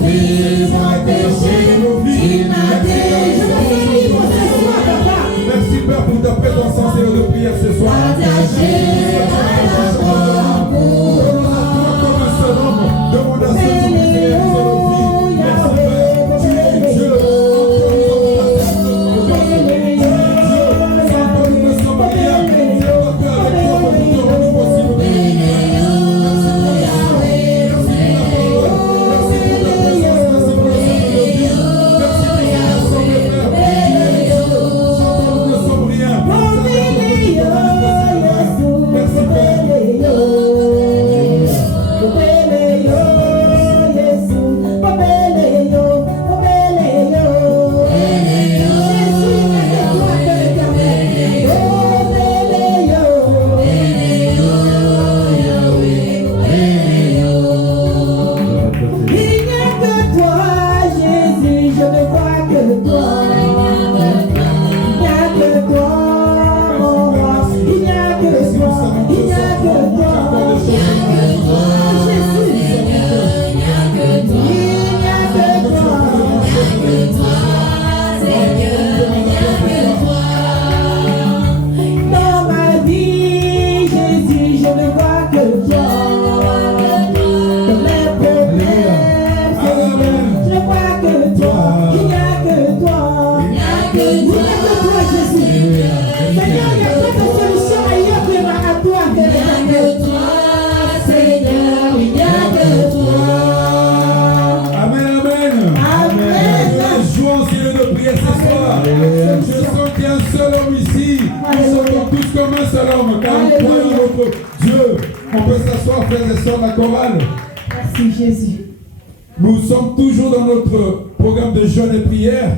pris mon péché, tu m'as délivré. Merci Père pour ta présence en séance de prière ce soir. Partagé à la croix pour comme un seul homme, demande à ceux qui prier nos vies. Merci Père, tu es Dieu. Sans toi nous ne sommes rien. C'est pas que avec toi que nous sommes possible. Nous sommes toujours dans notre programme de jeûne et prière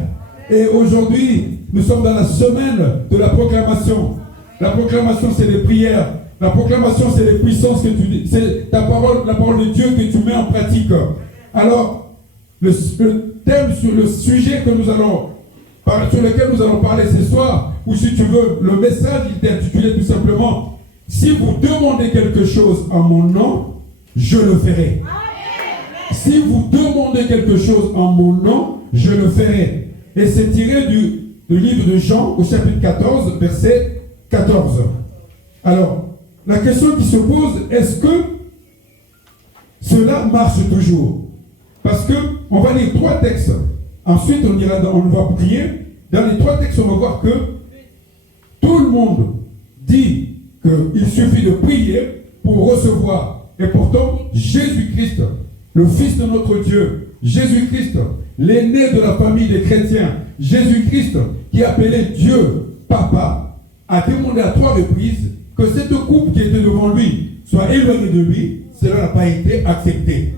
et aujourd'hui nous sommes dans la semaine de la proclamation. La proclamation c'est les prières, la proclamation c'est les puissances que tu dis, c'est ta parole, la parole de Dieu que tu mets en pratique. Alors le thème sur le sujet que sur lequel nous allons parler ce soir, ou si tu veux le message il est intitulé tout simplement « Si vous demandez quelque chose en mon nom, je le ferai ». Si vous demandez quelque chose en mon nom, je le ferai. Et c'est tiré du livre de Jean au chapitre 14, verset 14. Alors, la question qui se pose, est-ce que cela marche toujours? Parce que on va lire 3 textes. Ensuite, on va prier. Dans les 3 textes, on va voir que tout le monde dit qu'il suffit de prier pour recevoir. Et pourtant, Jésus-Christ, le Fils de notre Dieu, Jésus-Christ, l'aîné de la famille des chrétiens, Jésus-Christ, qui appelait Dieu Papa, a demandé à 3 reprises que cette coupe qui était devant lui soit éloignée de lui. Cela n'a pas été accepté.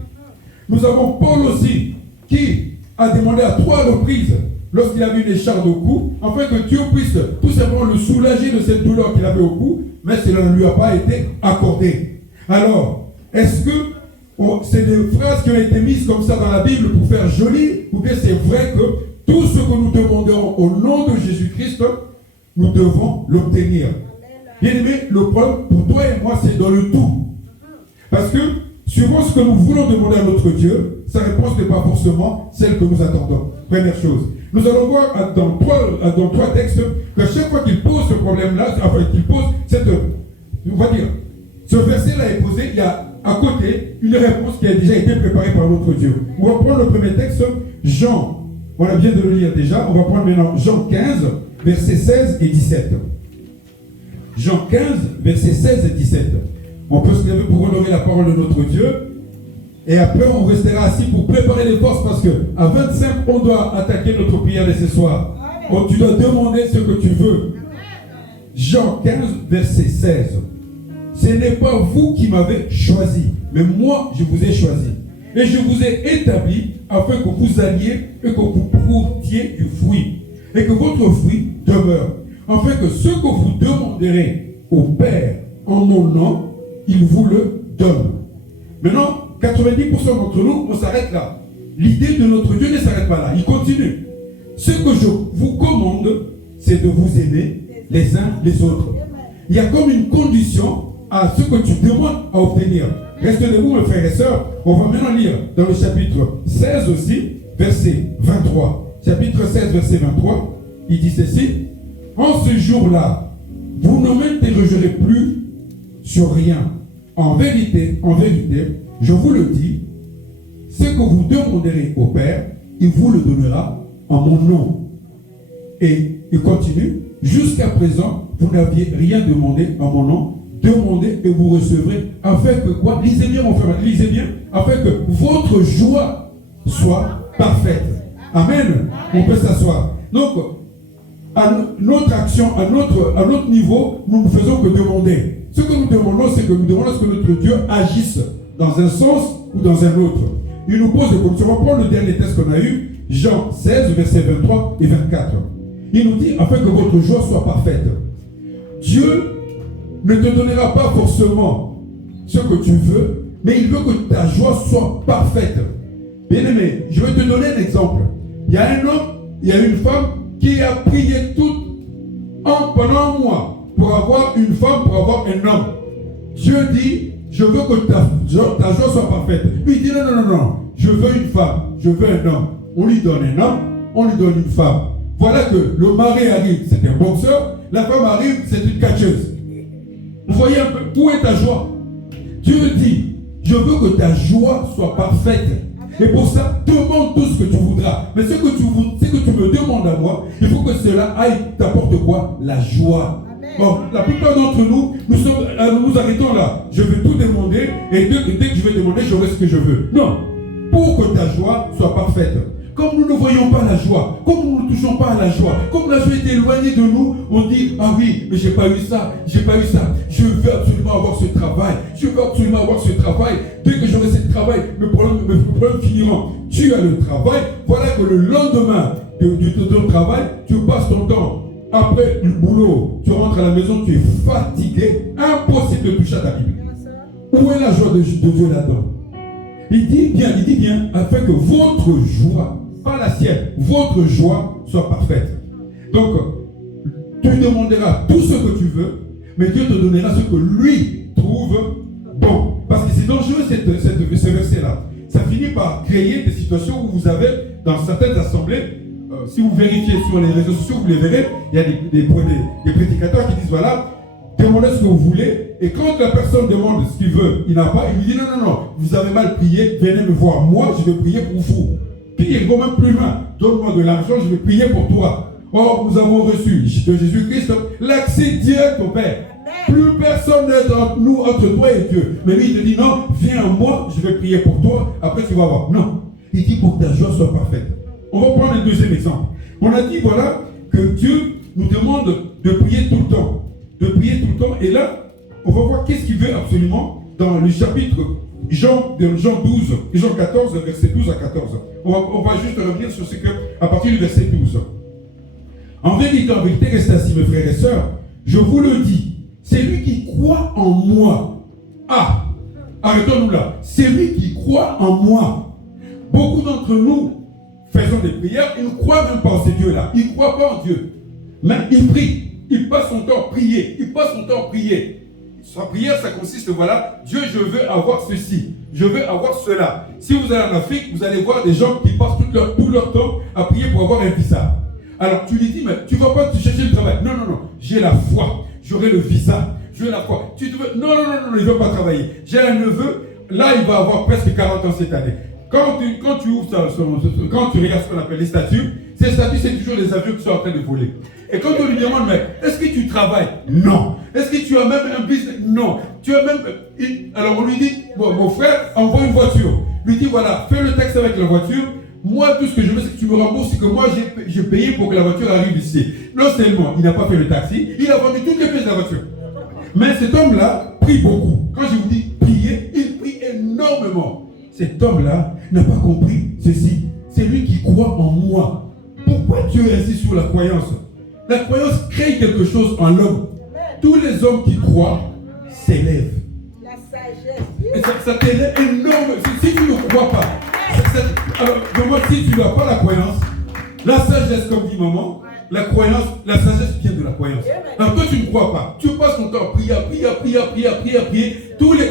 Nous avons Paul aussi, qui a demandé à 3 reprises, lorsqu'il avait une écharpe au cou, afin que Dieu puisse tout simplement le soulager de cette douleur qu'il avait au cou, mais cela ne lui a pas été accordé. Alors, est-ce que c'est des phrases qui ont été mises comme ça dans la Bible pour faire joli, ou bien c'est vrai que tout ce que nous demandons au nom de Jésus-Christ, nous devons l'obtenir? Bien aimé, le problème pour toi et moi, c'est dans le tout. Parce que, suivant ce que nous voulons demander à notre Dieu, sa réponse n'est pas forcément celle que nous attendons. Première chose. Nous allons voir dans 3 textes qu'à chaque fois qu'il pose ce problème-là, enfin qu'il pose cette, on va dire, ce verset-là est posé, il y a à côté une réponse qui a déjà été préparée par notre Dieu. On va prendre le premier texte, Jean, on vient de le lire déjà, on va prendre maintenant Jean 15, versets 16 et 17. Jean 15, versets 16 et 17. On peut se lever pour honorer la parole de notre Dieu. Et après, on restera assis pour préparer les forces parce qu'à 25, on doit attaquer notre prière de ce soir. Donc, tu dois demander ce que tu veux. Jean 15, verset 16. Ce n'est pas vous qui m'avez choisi, mais moi, je vous ai choisi. Et je vous ai établi afin que vous alliez et que vous portiez du fruit. Et que votre fruit demeure. Afin que ce que vous demanderez au Père en mon nom, il vous le donne. Maintenant, 90% d'entre nous, on s'arrête là. L'idée de notre Dieu ne s'arrête pas là. Il continue. Ce que je vous commande, c'est de vous aimer les uns les autres. Il y a comme une condition à ce que tu demandes à obtenir. Restez debout, mes frères et sœurs. On va maintenant lire dans le chapitre 16 aussi, verset 23. Chapitre 16, verset 23. Il dit ceci. En ce jour-là, vous ne m'interrogerez plus sur rien. En vérité, je vous le dis, ce que vous demanderez au Père, il vous le donnera en mon nom. Et il continue, jusqu'à présent, vous n'aviez rien demandé en mon nom. Demandez et vous recevrez, afin que quoi? Lisez bien, mon frère, lisez bien, afin que votre joie soit parfaite. Amen. On peut s'asseoir. Donc, à notre action, à notre niveau, nous ne faisons que demander. Ce que nous demandons, c'est que nous demandons à ce que notre Dieu agisse dans un sens ou dans un autre. Il nous pose des conditions. On va prendre le dernier texte qu'on a eu, Jean 16, versets 23 et 24. Il nous dit, afin que votre joie soit parfaite. Dieu ne te donnera pas forcément ce que tu veux, mais il veut que ta joie soit parfaite. Bien aimé, je vais te donner un exemple. Il y a un homme, il y a une femme qui a prié pendant un mois pour avoir une femme, pour avoir un homme. Dieu dit, je veux que ta joie soit parfaite. Lui il dit, non, je veux une femme, je veux un homme. On lui donne un homme, on lui donne une femme. Voilà que le mari arrive, c'est un boxeur, la femme arrive, c'est une catcheuse. Vous voyez un peu, où est ta joie? Dieu dit, je veux que ta joie soit parfaite. Et pour ça, demande tout ce que tu voudras. Mais ce que tu me demandes à moi, il faut que cela t'apporte quoi? La joie. Or, la plupart d'entre nous, nous arrêtons là. Je vais tout demander, et dès que je vais demander, j'aurai ce que je veux. Non. Pour que ta joie soit parfaite. Comme nous ne voyons pas la joie, comme nous ne touchons pas à la joie, comme la joie est éloignée de nous, on dit, ah oui, mais j'ai pas eu ça, je veux absolument avoir ce travail, dès que j'aurai ce travail, mes problèmes finiront. Tu as le travail, voilà que le lendemain de ton travail, tu passes ton temps, après le boulot, tu rentres à la maison, tu es fatigué, impossible de toucher à ta Bible. Où est la joie de Dieu là-dedans? Il dit bien, afin que votre joie, pas la sienne, votre joie soit parfaite. Donc, tu demanderas tout ce que tu veux, mais Dieu te donnera ce que lui trouve bon. Parce que c'est dangereux ce verset-là. Ça finit par créer des situations où vous avez, dans certaines assemblées, si vous vérifiez sur les réseaux sociaux, vous les verrez, il y a des prédicateurs qui disent, voilà, demandez ce que vous voulez, et quand la personne demande ce qu'il veut, il n'a pas, il lui dit non, vous avez mal prié, venez me voir, moi je vais prier pour vous. Puis il va même plus loin, donne-moi de l'argent, je vais prier pour toi. Or, nous avons reçu de Jésus-Christ l'accès direct au Père. Plus personne n'est entre nous, entre toi et Dieu. Mais lui, il te dit non, viens à moi, je vais prier pour toi, après tu vas voir. Non, il dit pour que ta joie soit parfaite. On va prendre le deuxième exemple. On a dit, voilà, que Dieu nous demande de prier tout le temps. Et là, on va voir qu'est-ce qu'il veut absolument dans le chapitre Jean 14, verset 12 à 14. On va juste revenir sur ce que, à partir du verset 12. En vérité, restez assis, mes frères et sœurs, je vous le dis, c'est lui qui croit en moi. Ah, arrêtons-nous là. C'est lui qui croit en moi. Beaucoup d'entre nous faisons des prières, ils ne croient même pas en ces dieux-là. Ils ne croient pas en Dieu. Mais ils prient. Il passe son temps à prier. Sa prière, ça consiste, voilà, Dieu, je veux avoir ceci, je veux avoir cela. Si vous allez en Afrique, vous allez voir des gens qui passent tout leur temps à prier pour avoir un visa. Alors tu lui dis, mais tu ne vas pas te chercher le travail. Non, j'ai la foi, j'aurai le visa, j'ai la foi. Non, il ne veut pas travailler. J'ai un neveu, là il va avoir presque 40 ans cette année. Quand tu ouvres quand tu regardes ce qu'on appelle les statuts, ces statuts, c'est toujours les avions qui sont en train de voler. Et quand on lui demande, mais est-ce que tu travailles? Non. Est-ce que tu as même un business? Non. Tu as même... Alors on lui dit, mon frère, envoie une voiture. Lui dit, voilà, fais le taxi avec la voiture. Moi, tout ce que je veux, c'est que tu me rembourses, c'est que moi, j'ai payé pour que la voiture arrive ici. Non seulement, il n'a pas fait le taxi, il a vendu toutes les pièces de la voiture. Mais cet homme-là prie beaucoup. Quand je vous dis prier, il prie énormément. Cet homme-là n'a pas compris ceci. C'est lui qui croit en moi. Pourquoi Dieu insiste sur la croyance? La croyance crée quelque chose en l'homme. Tous les hommes qui croient s'élèvent. La sagesse. Et ça t'élève énormément. Si tu ne crois pas, alors, si tu n'as pas la croyance, la sagesse, comme dit maman, la croyance, la sagesse vient de la croyance. Alors toi tu ne crois pas. Tu passes ton temps à prier, à prier. Tous les...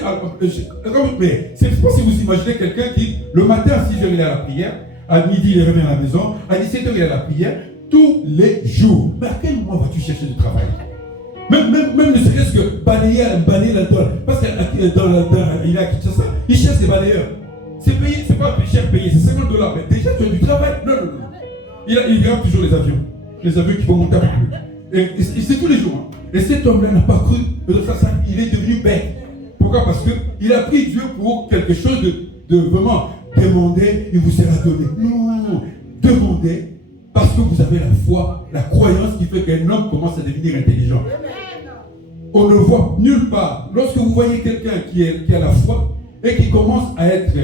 Mais c'est pas si vous imaginez quelqu'un qui, le matin à 6h il est à la prière, à midi il revient à la maison, à 17h il est à la prière, tous les jours. Mais à quel moment vas-tu chercher du travail? Même ne serait-ce que balayer là-dedans. Parce qu'il est à Kinshasa, il cherche des balayeurs. C'est payé, c'est pas cher payé, c'est $50. Mais déjà tu as du travail. Non. Il grave toujours les avions qui vont monter avec lui. Et c'est tous les jours. Hein. Et cet homme-là n'a pas cru. Il est devenu bête. Pourquoi? Parce qu'il a pris Dieu pour quelque chose de vraiment demander, il vous sera donné. Non. Demandez. Parce que vous avez la foi, la croyance qui fait qu'un homme commence à devenir intelligent. On ne voit nulle part. Lorsque vous voyez quelqu'un qui a la foi et qui commence à être,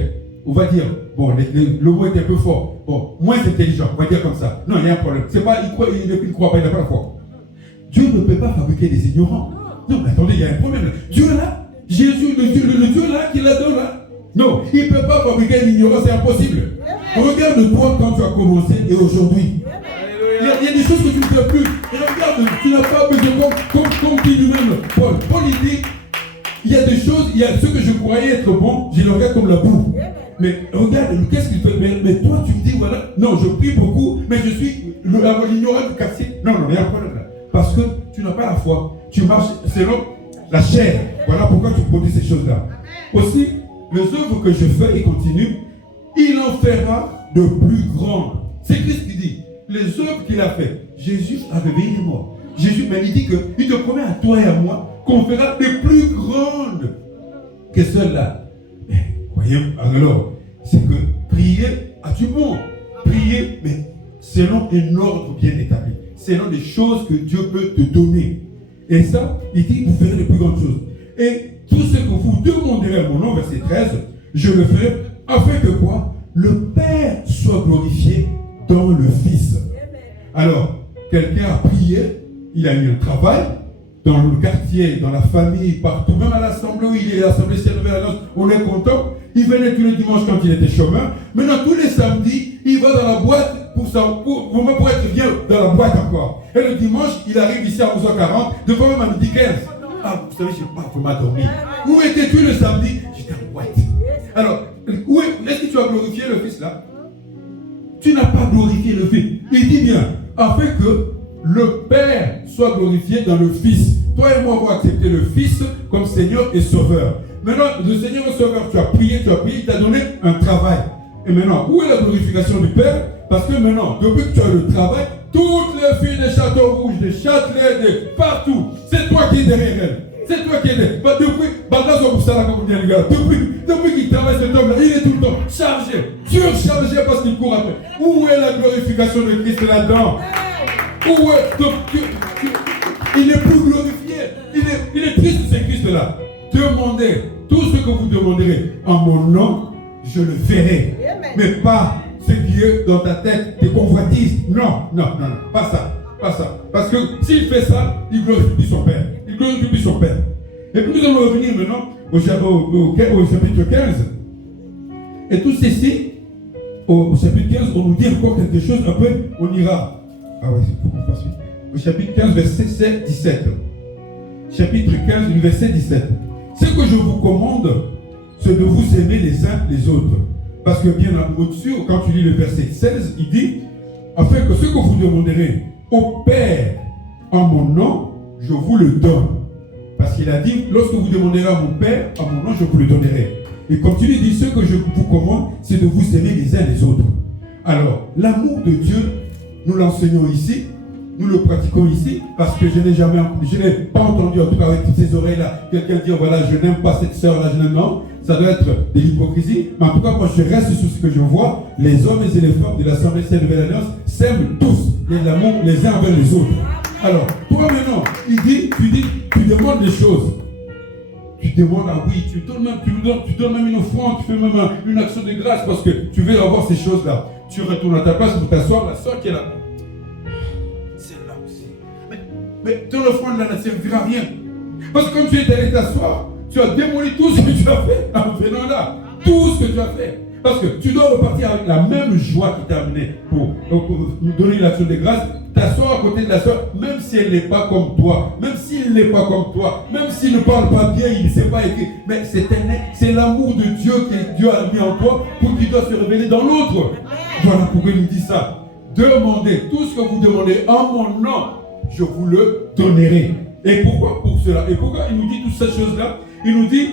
on va dire, bon, le mot est un peu fort, bon, moins intelligent, on va dire comme ça. Non, il y a un problème. C'est pas, il ne croit pas, il n'a pas la foi. Dieu ne peut pas fabriquer des ignorants. Non, mais attendez, il y a un problème. Dieu là, Jésus, le Dieu là, qui l'a donné là. Non, il ne peut pas fabriquer un ignorant, c'est impossible. Regarde-toi quand tu as commencé et aujourd'hui. Il y a des choses que tu ne peux plus. Et regarde, tu n'as pas besoin, comme dit lui-même Paul. Paul, il dit, il y a des choses, il y a ce que je croyais être bon, je le regarde comme la boue. Mais regarde, qu'est-ce qu'il fait? Mais toi, tu me dis, voilà, non, je prie beaucoup, mais je suis l'ignorant du quartier. Non, il y a un problème là. Parce que tu n'as pas la foi. Tu marches selon la chair. Voilà pourquoi tu produis ces choses-là. Aussi, les œuvres que je fais et continue, il en fera de plus grandes. C'est Christ qui dit. Les œuvres qu'il a fait, Jésus a réveillé les morts. Jésus, mais il dit qu'il te promet à toi et à moi qu'on fera des plus grandes que celles-là. Mais voyez, alors, c'est que prier a du bon. Prier, mais selon un ordre bien établi. Selon des choses que Dieu peut te donner. Et ça, il dit, vous ferez les plus grandes choses. Et tout ce que vous demanderez à mon nom, verset 13, je le ferai afin que quoi? Le Père soit glorifié dans le Fils. Alors, quelqu'un a prié, il a eu un travail, dans le quartier, dans la famille, partout, même à l'assemblée où il est, l'assemblée c'est Nouvelle Alliance, on est content. Il venait tous les dimanches quand il était chômeur. Maintenant, tous les samedis, il va dans la boîte pour être bien dans la boîte encore. Et le dimanche, il arrive ici à 11h40, devant même à midi 15. Ah, vous savez, je n'ai pas vraiment dormi. Où étais-tu le samedi? J'étais en boîte. Alors, est-ce que tu as glorifié le Fils là? Tu n'as pas glorifié le Fils. Il dit bien, afin que le Père soit glorifié dans le Fils. Toi et moi avons accepté le Fils comme Seigneur et Sauveur. Maintenant, le Seigneur et Sauveur, tu as prié, il t'a donné un travail. Et maintenant, où est la glorification du Père? Parce que maintenant, depuis que tu as le travail, toutes les filles des Châteaux Rouges, des Châtelet, de partout, c'est toi qui es derrière elles. C'est toi qui es derrière. Depuis qu'il travaille cet homme-là, il est tout le temps chargé, surchargé parce qu'il court après. Où est la glorification de Christ là-dedans? Où est... Il n'est plus glorifié. Il est triste ce Christ-là. Demandez tout ce que vous demanderez en mon nom, je le ferai. Mais pas ce qui est dans ta tête, tes convoitises. Non, pas ça. Parce que s'il fait ça, il glorifie son Père. Et puis nous allons revenir maintenant au chapitre 15. Et tout ceci, au chapitre 15, on nous dit encore quelque chose. Après, on ira. Ah oui, il faut qu'on fasse vite. Au chapitre 15, verset 17. Chapitre 15, verset 17. Ce que je vous commande, c'est de vous aimer les uns les autres. Parce que bien au-dessus, quand tu lis le verset 16, il dit, afin que ce que vous demanderez au Père en mon nom, je vous le donne. Parce qu'il a dit, lorsque vous demanderez à mon Père en mon nom, je vous le donnerai. Et continue, il dit, ce que je vous commande, c'est de vous aimer les uns les autres. Alors, l'amour de Dieu, nous l'enseignons ici, nous le pratiquons ici, parce que je n'ai pas entendu, en tout cas avec toutes ces oreilles-là, quelqu'un dire, voilà, je n'aime pas cette sœur-là, je n'aime pas. Ça doit être de l'hypocrisie. Mais en tout cas, moi, je reste sur ce que je vois. Les hommes et les femmes de l'Assemblée de Nouvelle Alliance s'aiment tous. Il y a de l'amour les uns envers les autres. Alors, toi maintenant, tu demandes des choses. Tu demandes, ah oui, tu donnes même une offrande, tu fais même une action de grâce parce que tu veux avoir ces choses-là. Tu retournes à ta place pour t'asseoir, la soeur qui est là. Celle-là aussi. Mais ton offrande là ne servira à rien. Parce que quand tu es allé t'asseoir, tu as démoli tout ce que tu as fait en venant là. Tout ce que tu as fait. Parce que tu dois repartir avec la même joie qui t'a amené pour nous donner l'action de grâce. T'asseoir à côté de la soeur, même si elle n'est pas comme toi, même s'il n'est pas comme toi, même s'il ne parle pas bien, il ne sait pas écrire. Mais c'est l'amour de Dieu que Dieu a mis en toi pour qu'il doit se révéler dans l'autre. Voilà pourquoi il nous dit ça. Demandez tout ce que vous demandez en mon nom, je vous le donnerai. Et pourquoi pour cela? Et pourquoi il nous dit toutes ces choses-là? Il nous dit,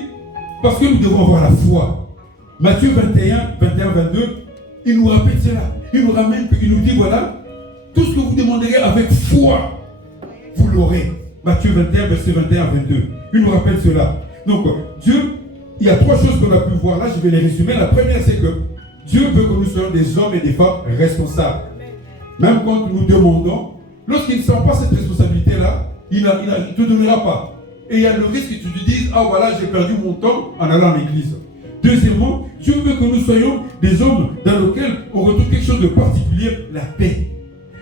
parce que nous devons avoir la foi. Matthieu 21, 22, il nous rappelle cela. Il nous ramène, il nous dit, voilà, tout ce que vous demanderez avec foi, vous l'aurez. Matthieu 21, verset 21 à 22. Il nous rappelle cela. Donc, Dieu, il y a trois choses qu'on a pu voir là, je vais les résumer. La première, c'est que Dieu veut que nous soyons des hommes et des femmes responsables. Même quand nous demandons, lorsqu'il ne sent pas cette responsabilité-là, il ne te donnera pas. Et il y a le risque que tu te dises, ah voilà, j'ai perdu mon temps en allant à l'église. Deuxièmement, Dieu veut que nous soyons des hommes dans lesquels on retrouve quelque chose de particulier, la paix.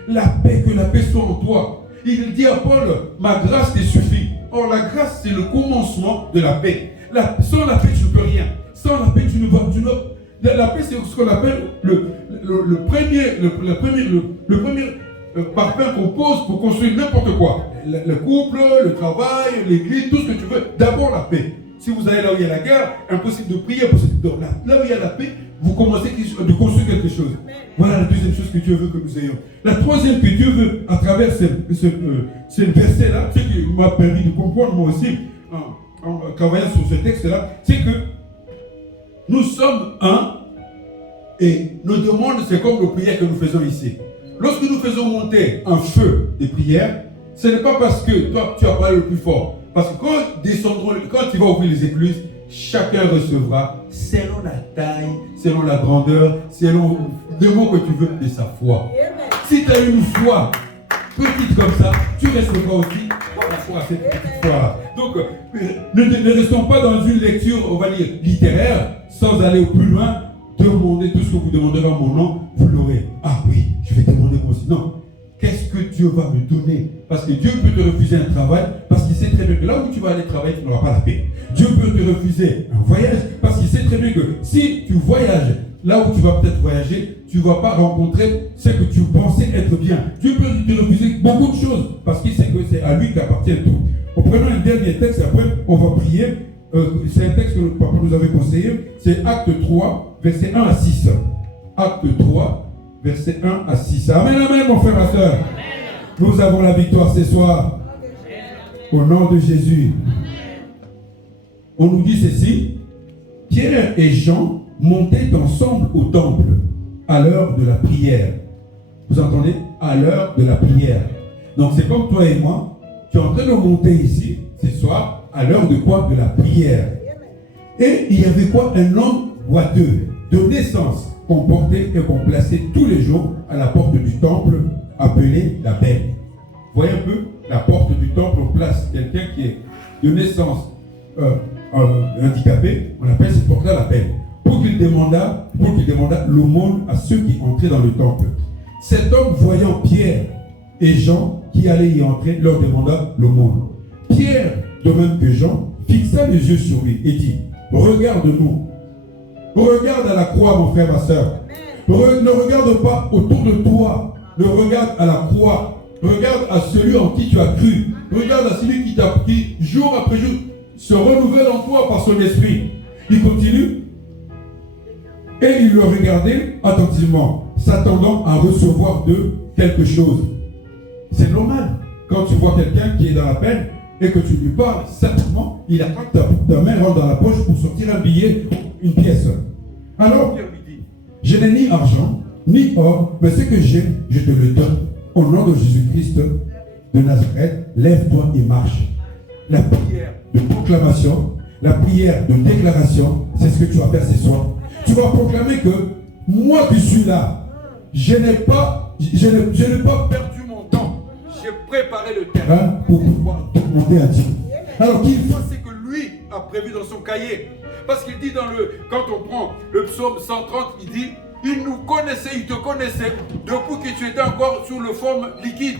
La paix, que la paix soit en toi. Il dit à Paul, ma grâce te suffit. Or, la grâce, c'est le commencement de la paix. Sans la paix, tu ne peux rien. Sans la paix, tu ne vas pas. La paix, c'est ce qu'on appelle le premier parpaing qu'on pose pour construire n'importe quoi. Le couple, le travail, l'église, tout ce que tu veux. D'abord, la paix. Si vous allez là où il y a la guerre, impossible de prier. Donc, là où il y a la paix, vous commencez de construire quelque chose. Voilà la deuxième chose que Dieu veut que nous ayons. La troisième que Dieu veut, à travers ce verset-là, ce qui m'a permis de comprendre moi aussi, en travaillant sur ce texte-là, c'est que nous sommes un, et nos demandes, c'est comme nos prières que nous faisons ici. Lorsque nous faisons monter un feu des prières, ce n'est pas parce que toi, tu as parlé le plus fort. Parce que quand tu vas ouvrir les écluses, chacun recevra selon la taille, selon la grandeur, selon le mot que tu veux de sa foi. Si tu as une foi petite comme ça, tu recevras aussi la foi, cette petite foi. Donc, ne restons pas dans une lecture, on va dire, littéraire, sans aller au plus loin. Demandez tout ce que vous demanderez en mon nom, vous l'aurez. Ah oui, je vais demander moi aussi. Non. Qu'est-ce que Dieu va me donner? Parce que Dieu peut te refuser un travail, parce qu'il sait très bien que là où tu vas aller travailler, tu n'auras pas la paix. Dieu peut te refuser un voyage, parce qu'il sait très bien que si tu voyages, là où tu vas peut-être voyager, tu ne vas pas rencontrer ce que tu pensais être bien. Dieu peut te refuser beaucoup de choses, parce qu'il sait que c'est à lui qu'appartient tout. Prenons un dernier texte, après on va prier. C'est un texte que le papa nous avait conseillé. C'est Acte 3, verset 1 à 6. Acte 3, verset 1 à 6. Amen, amen, mon frère, ma soeur. Nous avons la victoire ce soir. Au nom de Jésus. On nous dit ceci. Pierre et Jean montaient ensemble au temple à l'heure de la prière. Vous entendez? À l'heure de la prière. Donc c'est comme toi et moi. Tu es en train de monter ici, ce soir, à l'heure de quoi? De la prière. Et il y avait quoi? Un homme boiteux, de naissance, qu'on portait et qu'on plaçait tous les jours à la porte du temple, appelée la Belle. Vous voyez un peu? La porte du temple, on place quelqu'un qui est de naissance handicapé, on appelle cette porte-là la Belle. Pour qu'il demanda l'aumône à ceux qui entraient dans le temple. Cet homme, voyant Pierre et Jean qui allaient y entrer, leur demanda l'aumône. Pierre, de même que Jean, fixa les yeux sur lui et dit, regarde-nous. Regarde à la croix, mon frère, ma soeur. Ne regarde pas autour de toi. Ne regarde à la croix. Regarde à celui en qui tu as cru. Regarde à celui qui, jour après jour, se renouvelle en toi par son esprit. Il continue. Et il le regardait attentivement, s'attendant à recevoir d'eux quelque chose. C'est normal. Quand tu vois quelqu'un qui est dans la peine, et que tu lui parles, certainement, il attend que ta main rentre dans la poche pour sortir un billet, une pièce. Alors, Pierre lui dit, je n'ai ni argent, ni or, mais ce que j'ai, je te le donne. Au nom de Jésus-Christ de Nazareth, lève-toi et marche. La prière de proclamation, la prière de déclaration, c'est ce que tu vas faire ce soir. Tu vas proclamer que moi qui suis là, je n'ai pas perdu mon temps. J'ai préparé le terrain pour pouvoir demander à Dieu. Alors qu'il faut, c'est que lui a prévu dans son cahier. Parce qu'il dit quand on prend le psaume 130, il dit, il nous connaissait, il te connaissait depuis que tu étais encore sous le forme liquide.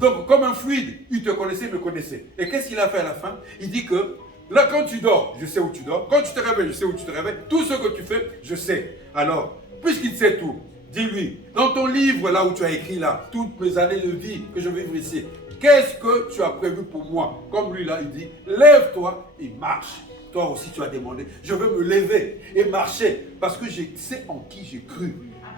Donc comme un fluide, il te connaissait, me connaissait. Et qu'est-ce qu'il a fait à la fin? Il dit que Là, quand tu dors, je sais où tu dors. Quand tu te réveilles, je sais où tu te réveilles. Tout ce que tu fais, je sais. Alors, puisqu'il sait tout, dis-lui, dans ton livre, là où tu as écrit là, toutes mes années de vie que je vais vivre ici, qu'est-ce que tu as prévu pour moi? Comme lui là, il dit, lève-toi et marche. Toi aussi, tu as demandé, je veux me lever et marcher parce que je sais en qui j'ai cru.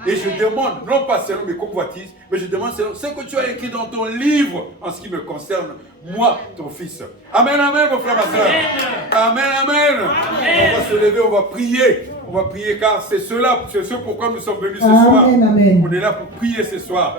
Et je demande, non pas selon mes convoitises, mais je demande selon ce que tu as écrit dans ton livre en ce qui me concerne, moi, ton fils. Amen, amen, mon frère, ma soeur. Amen, amen. On va se lever, on va prier. On va prier car c'est ce pourquoi nous sommes venus ce soir. Amen. On est là pour prier ce soir.